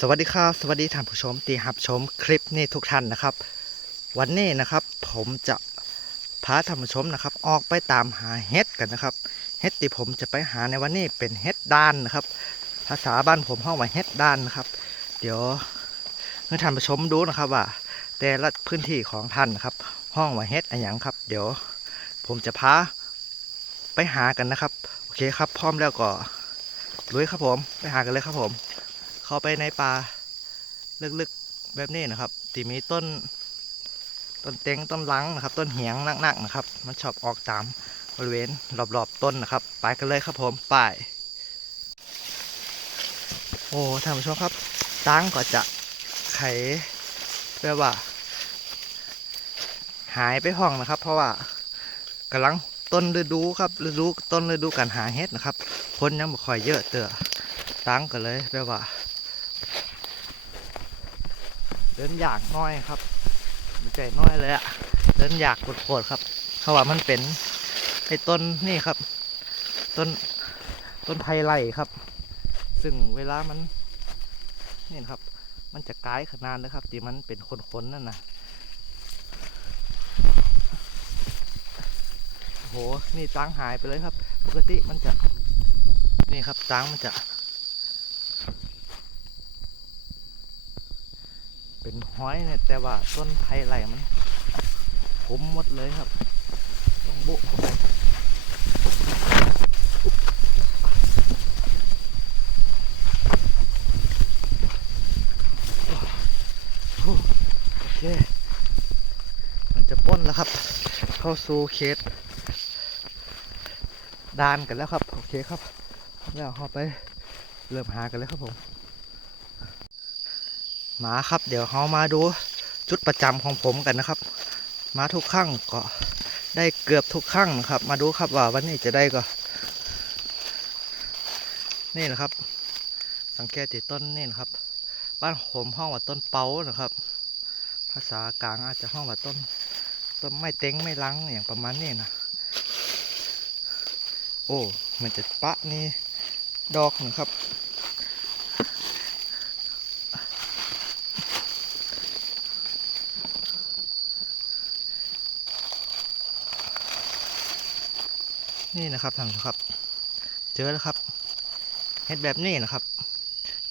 สวัสดีครับสวัสดีท่านผู้ชมที่รับชมคลิปนี้ทุกท่านนะครับ วันนี้นะครับผมจะพาท่านผู้ชมนะครับ ออกไปตามหาเห็ดกันนะครับเห็ดที่ผมจะไปหาในวันนี้เป็นเห็ดด้านนะครับ ภาษาบ้านผมห้องว่าเห็ดด้านนะครับ เดี๋ยวให้ท่านผู้ชมดูนะครับว่า แต่ละพื้นที่ของท่านนะครับ ห้องว่าเห็ดอะไรอย่างครับ เดี๋ยวผมจะพาไปหากันนะครับโอเคครับ พร้อมแล้วก็ลุยครับผม ไปหากันเลยครับผม เข้าไปในป่าลึกๆแบบนี้นะครับที่มีต้นต้นเต็งต้นลังนะครับ ต้นเหียงนักๆนะครับ มันชอบออกตามบริเวณรอบๆต้นนะครับ ไปกันเลยครับผมไปโอ้ท่านผู้ชมครับตั้งก็จะไขแปลว่า หายไปห้องนะครับ เพราะว่ากำลังต้นฤดูครับฤดูต้นฤดูการหาเห็ดนะครับคนยังไม่ค่อยเยอะเตอะตั้งก็เลยแปลว่า เดินอยากน้อยครับมันใจน้อยเลยอะเดินอยากปวดๆครับเพราะว่ามันเป็นไอ้ต้นนี่ครับ ต้นต้นไทรไลครับ ซึ่งเวลามันนี่นครับ มันจะกลายขนาดนะครับที่มันเป็นขนๆนั่นนะโอ้โหนี่ตังหายไปเลยครับ ปกติมันจะนี่ครับตังมันจะ เป็น ห้อยเนี่ยแต่ว่าต้นไผ่ไหลมันผมหมดเลยครับต้องบุเข้าไปโอเค มันจะป้นแล้วครับ เข้าสู่เขตดานกันแล้วครับ โอเคครับ แล้วเข้าไปเริ่มหากันเลยครับผม มาครับ เดี๋ยวเรามาดูจุดประจำของผมกันนะครับ มาทุกครั้งก็ได้เกือบทุกครั้งนะครับ มาดูครับว่าวันนี้จะได้ก็ นี่นะครับ สังเกตที่ต้นนี่นะครับ บ้านผมห้องว่าต้นเปานะครับ ภาษากลางอาจจะห้องว่าต้นต้นไม่เต็งไม่ลังอย่างประมาณนี้นะโอ้มือนจะปะนี่ดอกนะครับ นี่นะครับท่านครับ เจอแล้วครับเห็ดแบบนี้นะครับ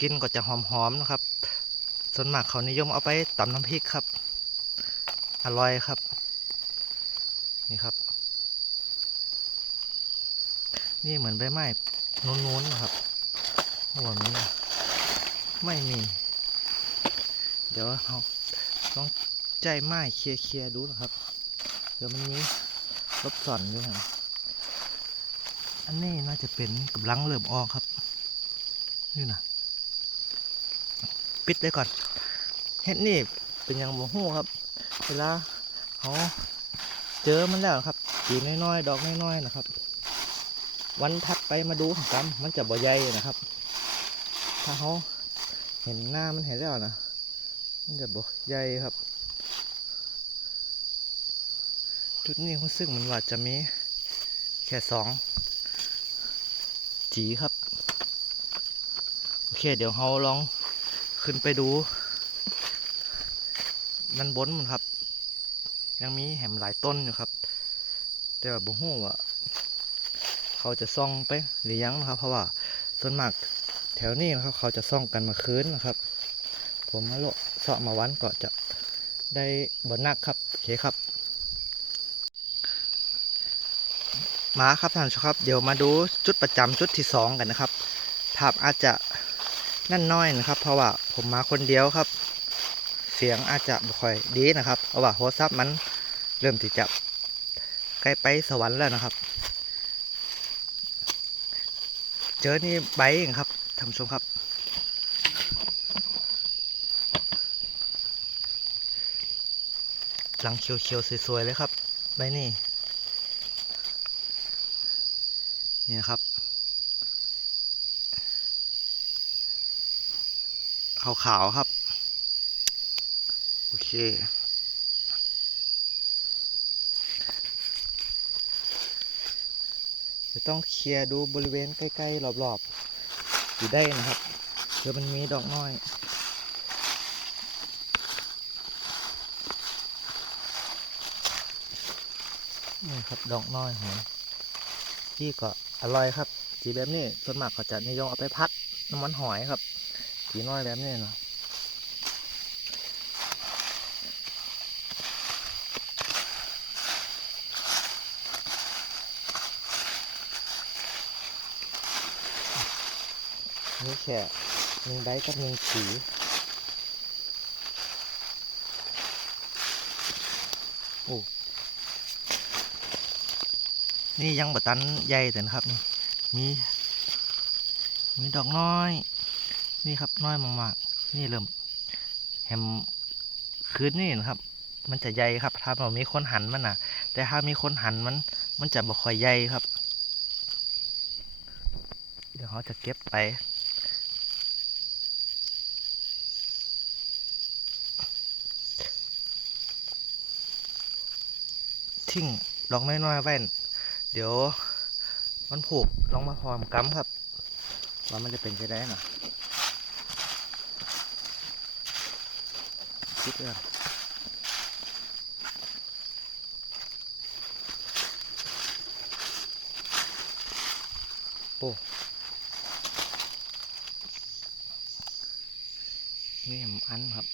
กินก็จะหอมๆนะครับ ส่วนมากเขานิยมเอาไปตำน้ำพริกครับ อร่อยครับ นี่ครับ นี่เหมือนใบไม้นู้นๆนะครับหัวนี้ไม่มี เดี๋ยวเราต้องใจไม้เคลียร์ๆดูนะครับ เดี๋ยวมันมีลบซ่อนอยู่ครับ อันนี้น่าจะเป็นกำลังเริ่มออกครับ นี่นะปิดไว้ก่อนเห็ดนี่เป็นอย่างโมหูครับ เวลาเขาเจอมันแล้วครับปีน้อยๆ ดอกน้อยๆนะครับ วันถัดไปมาดูกันมันจะบ่ใหญ่นะครับ ถ้าเขาเห็นหน้ามันเห็นแล้วนะมันจะบ่ใหญ่ครับ จุดนี้รู้สึกเหมันว่าจะมีแค่สอง จีครับ โอเค เดี๋ยวเราลองขึ้นไปดูนันบนมันครับ ยังมีแหมหลายต้นอยู่ครับ แต่ว่าบ่ฮู้ว่าเขาจะซ่องไปหรือยังนะครับ เพราะว่าส่วนมากแถวนี้นะครับ เขาจะซ่องกันมาคืนนะครับ ผมมาโลเสาะมาวันก็จะได้บนนักครับโอเคครับ มาครับท่านผู้ชมครับ เดี๋ยวมาดูจุดประจำจุดที่สองกันนะครับภาพอาจจะนั่นน้อยนะครับ เพราะว่าผมมาคนเดียวครับ เสียงอาจจะไม่ค่อยดีนะครับเพราะว่าโทรศัพท์มันเริ่มที่จะใกล้ไปสวรรค์แล้วนะครับ เจอนี่ใบเองครับท่านผู้ชมครับหลังเขียวๆสวยๆเลยครับใบนี่ นี่ครับขาวๆครับ โอเคจะต้องเคลียร์ดูบริเวณใกล้ๆรอบๆอยู่ได้นะครับเดี๋ยวมันมีดอกน้อยนี่ครับดอกน้อยหอมที่เกาะ อร่อยครับสีแบบนี้ส่วนมากเขาจะนิยมเอาไปพัดน้ำมันหอยครับสีน้อยแบบนี้เนาะนี่แค่หนึ่งได้กับหนึ่งสี นี่ยังบตันใหญ่แต่นะครับนี่มีมีดอกน้อย นี่ครับน้อยมากๆนี่เริ่มแฮมคืนนี่นะครับ มันจะใหญ่ครับ ถ้าเรามีคนหันมันนะแต่ถ้ามีคนหันมัน มันจะบ่ค่อยใหญ่ครับ เดี๋ยวเขาจะเก็บไปทิ้งดอกน้อยๆไว้ เดี๋ยว มันผูกลองมาพร้อมกัมครับว่ามันจะเป็นไปได้หน่ะคิดเรื่องโอ้นี่แหมอันครับ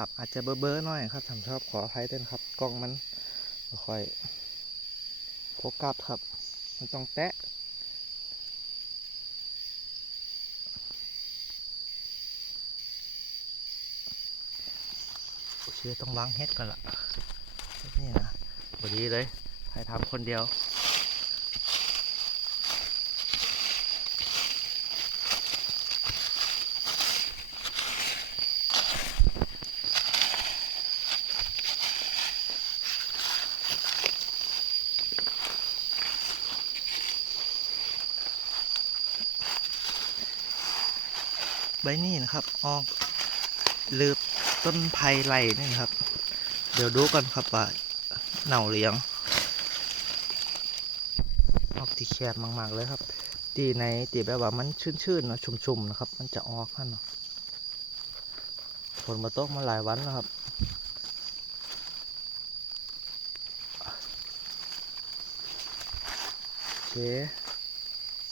ภาพอาจจะเบอร์ๆหน่อยครับผมชอบขออภัยด้วยนครับ กล้องมันค่อยโฟกัสครับ มันต้องแตะโอเคต้องล้างเฮ็ดก่อนละนี่นะบดีเลยถ่ายทำคนเดียว ใบนี้นะครับ ออกลืบต้นไผ่ไหลนี่นครับ เดี๋ยวดูกันครับว่าเน่าเลี้ยง ออกที่แคบมากๆเลยครับ ตีในตีแบบว่ามันชื้นๆนะชุ่มๆนะครับ มันจะออกขั้นเนาะฝนมาตกมาหลายวันแล้วครับโอเค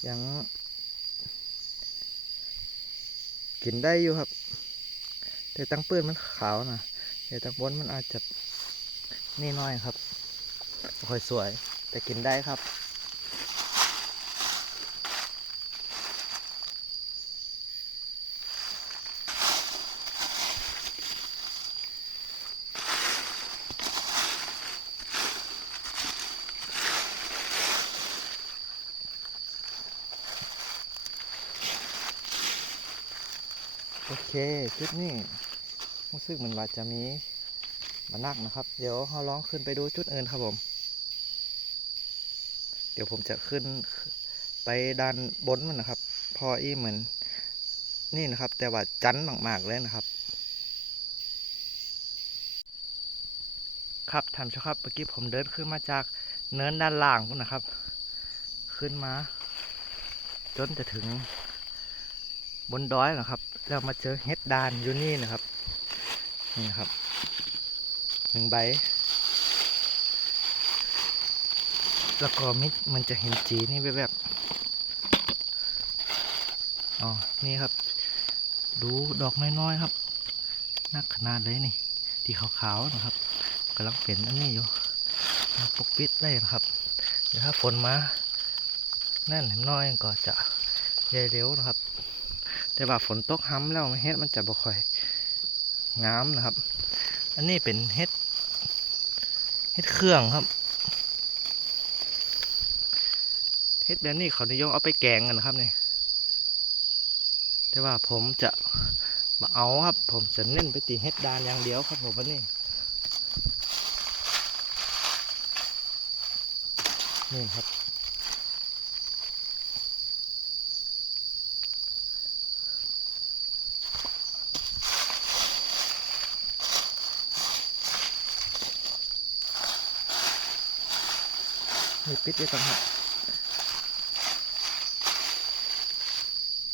ยัง กินได้อยู่ครับ แต่ตั้งเปื้อนมันขาวนะแต่ตั้งบนมันอาจจะนี่น้อยครับค่อยสวย แต่กินได้ครับ โอเคคลิปนี้รู้สึกเหมือนว่าจะมีมานักนะครับ เดี๋ยวเราลองขึ้นไปดูจุดอื่นครับผม เดี๋ยวผมจะขึ้นไปด้านบนมันนะครับ พออีเหมือนนี่นะครับ แต่ว่าจันทร์มากๆเลยนะครับ ครับท่านผู้ชมครับเมื่อกี้ผมเดินขึ้นมาจากเนินด้านล่างพุ่นนะครับ ขึ้นมา จนจะถึงบนดอยนะครับ แล้วมาเจอเห็ดดานอยู่นี่นะครับ นี่ครับหนึ่งใบ แล้วก็มิดมันจะเห็นจีนี่แบบแบบ อ๋อ นี่ครับ ดูดอกน้อยๆครับ นักขนาดเลยนี่ ที่ขาวๆนะครับกำลังเป็นอันนี้อยู่ปกปิดได้นะครับ เดี๋ยวถ้าฝนมาแน่นเห็นน้อยก็จะเร็วนะครับ แต่ว่าฝนตกห้ำแล้วเฮ็ดมันจะบ่ค่อยงามนะครับ อันนี้เป็นเฮ็ดเฮ็ดเครื่องครับเฮ็ดแบบนี้เขานิยมเอาไปแกงกันนะครับนี่แต่ว่าผมจะมาเอาครับ ผมจะเน้นไปตีเฮ็ดดานอย่างเดียวครับผมวันนี้นี่ครับ นี่ปิดไว้ก่อนครับ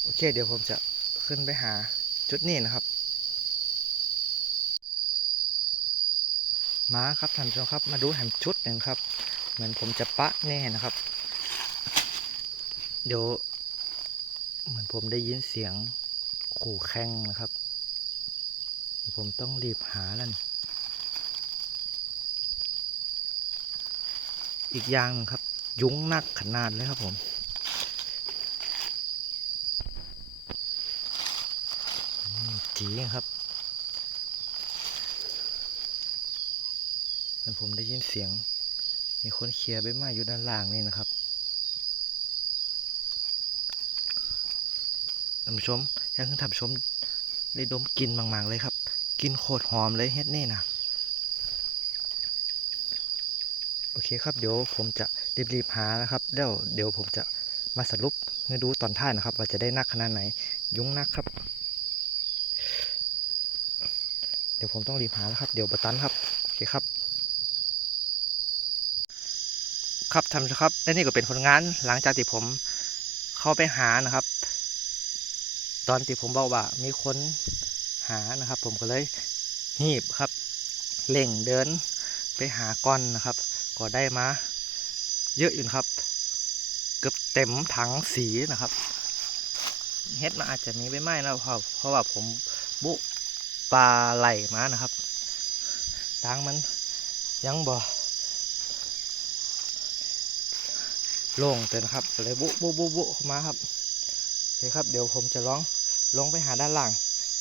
โอเค เดี๋ยวผมจะขึ้นไปหาจุดนี้นะครับ มาครับท่านผู้ชมครับ มาดูแหมจุดหนึ่งครับ เหมือนผมจะปะแน่นะครับ เดี๋ยว เหมือนผมได้ยินเสียงขู่แข้งนะครับ ผมต้องรีบหาแล้ว อีกอย่างหนึงครับ ยุ้งนักขนาดเลยครับผมจีครับเหมือนผมได้ยินเสียง มีคนเคลียร์ใบไม้อยู่ด้านล่างนี่นะครับท่านผู้ชมยากให้ท่านผู้ชมได้ดมกลินบางๆเลยครับกลินโคตรหอมเลยเฮ็ดนี่นะ โอเคครับเดี๋ยวผมจะรีบๆหานะครับแล้วเดี๋ยวผมจะมาสรุปให้ดูตอนท้ายนะครับ ว่าจะได้นักขนาดไหน ยุ้งนักครับ เดี๋ยวผมต้องรีบหาแล้วครับ เดี๋ยวบตันครับโอเคครับ ครับทำครับและนี่ก็เป็นผลงานหลังจากที่ผมเข้าไปหานะครับ ตอนที่ผมบอกว่ามีคนหานะครับ ผมก็เลยหีบครับเล่งเดินไปหาก้อนนะครับ ก็ได้มา เยอะอยู่ครับ เกือบเต็มถังสีนะครับเฮ็ดมาอาจจะมีใบไม้นะเราะเพราะว่าผมบุปลาไหลมานะครับดังมันยังบ่โล่งเต็นะครับเลยบุบุบุบุเข้ามาครับโอเคครับเดี๋ยวผมจะลองลงไปหาด้านหล่าง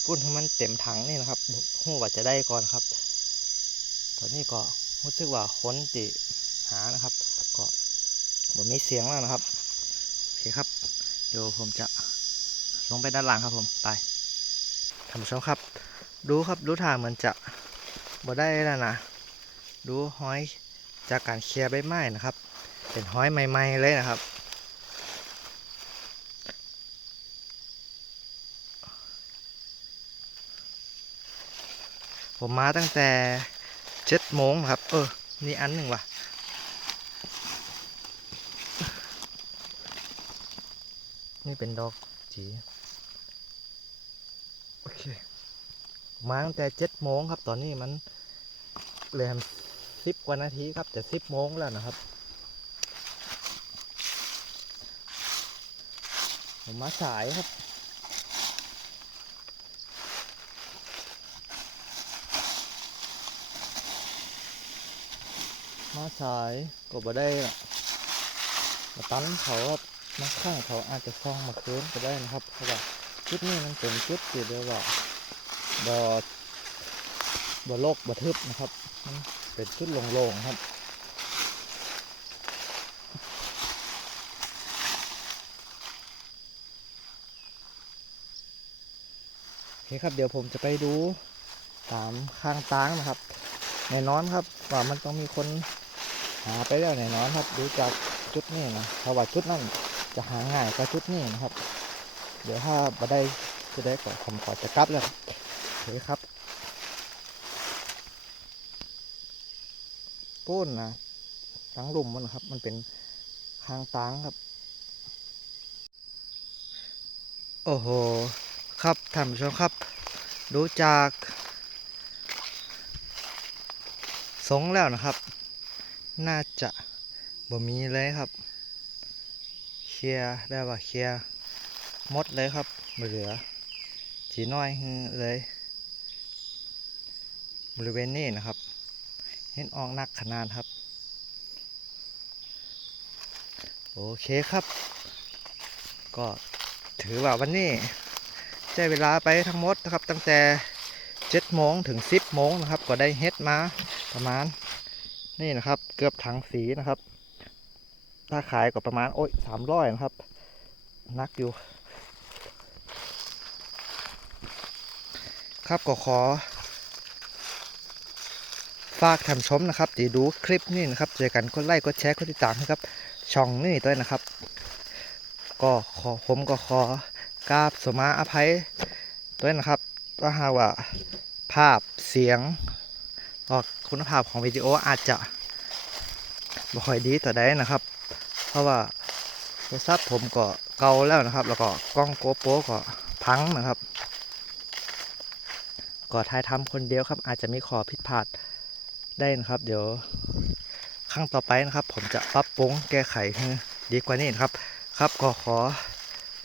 ปุ้นให้มันเต็มถังนี่นะครับหูว่าจะได้ก่อนครับ ตอนนี้ก็ รู้สึกว่าค้นติหานะครับก็บ่มีเสียงแล้วนะครับโอเคครับเดี๋ยวผมจะลงไปด้านหลังครับผมไปท่านผู้ชมครับ ดูครับดูทางเหมือนจะบ่ได้แล้วนะดูห้อยจากการเคลียร์ใบไม้นะครับ เป็นห้อยใหม่ ๆ เลยนะครับผมมาตั้งแต่ เจ็ดโมงครับ เออ นี่อันหนึ่งว่ะ นี่เป็นดอกจีโอเค มาตั้งแต่เจ็ดโมงครับ ตอนนี้มันแรมสิบกว่านาทีครับ จะสิบโมงแล้วนะครับผมมาสายครับ มาสายก็บ่ได้มาตั้นเขาครับมาข้างเขาอาจจะซ่องมาคืนก็ได้นะครับเพราะว่าจุดนี้มันเป็นจุดที่เรียกว่าบ่บ่โลกบ่ทึบนะครับมันเป็นจุดโล่งๆครับโอเคครับเดี๋ยวผมจะไปดูตามข้างตางนะครับแน่นอนครับว่ามันต้องมีคน หาไปแล้วแน่นอนครับ ดูจากจุดนี้นะเพราะว่าจุดนั้นจะหาง่ายกว่าจุดนี้นะครับ เดี๋ยวถ้าบ่ได้จะได้ก็ผมขอจะกลับแล้วโอเคครับปุ้นนะทั้งหลุมมันครับ มันเป็นข้างตางครับ โอ้โห ครับท่านผู้ชมครับ ดูจากทรงแล้วนะครับ น่าจะบ่มีเลยครับ เคลียร์ได้ว่าเคลียร์หมดเลยครับไม่เหลือจีน้อยเลย บริเวณนี้นะครับ เห็นออกนักขนาดครับ โอเคครับ ก็ถือว่าวันนี้ใช้เวลาไปทั้งหมดนะครับ ตั้งแต่7โมงถึง 10โมงนะครับ ก็ได้เฮ็ดมาประมาณ นี่นะครับ เกือบถังสีนะครับ ถ้าขายก็ประมาณโอ้ยสามร้อยนะครับ นักอยู่ ครับก็ขอ ฝากท่านชมนะครับที่ดูคลิปนี้นะครับ เจอกันกดไลค์กดแชร์กดติดตามให้ครับ ช่องนี้ด้วยนะครับ ก็ขอผมก็ขอกราบสมาอภัยด้วยนะครับถ้าหากว่าภาพเสียง ออกคุณภาพของวิดีโออาจจะบ่ค่อยดีต่อใดนะครับ เพราะว่าโทรศัพท์ผมก็เก่าแล้วนะครับ แล้วก็กล้องโกโปก็พังนะครับ ก็ถ่ายทำคนเดียวครับ อาจจะมีขอผิดพลาดได้นะครับ เดี๋ยวครั้งต่อไปนะครับ ผมจะปรับปรุงแก้ไขดีกว่านี้นะครับ ครับก็ขอ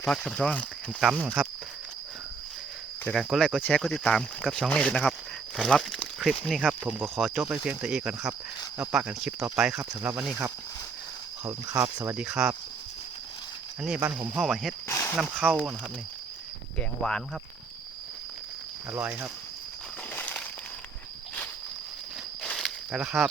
ฝากคำช่องแหมกำนะครับจากการกดไลค์กดแชร์กดติดตามกับช่องนี้ด้วยนะครับ สำหรับคลิปนี้ครับ ผมก็ขอจบไปเพียงแต่เองก่อนครับ แล้วปักกันคลิปต่อไปครับสำหรับวันนี้ครับ ขอบคุณครับ สวัสดีครับ อันนี้บ้านผมห่อว่าเฮ็ดน้ำเข้านะครับนี่ แกงหวานครับ อร่อยครับ ไปแล้วครับ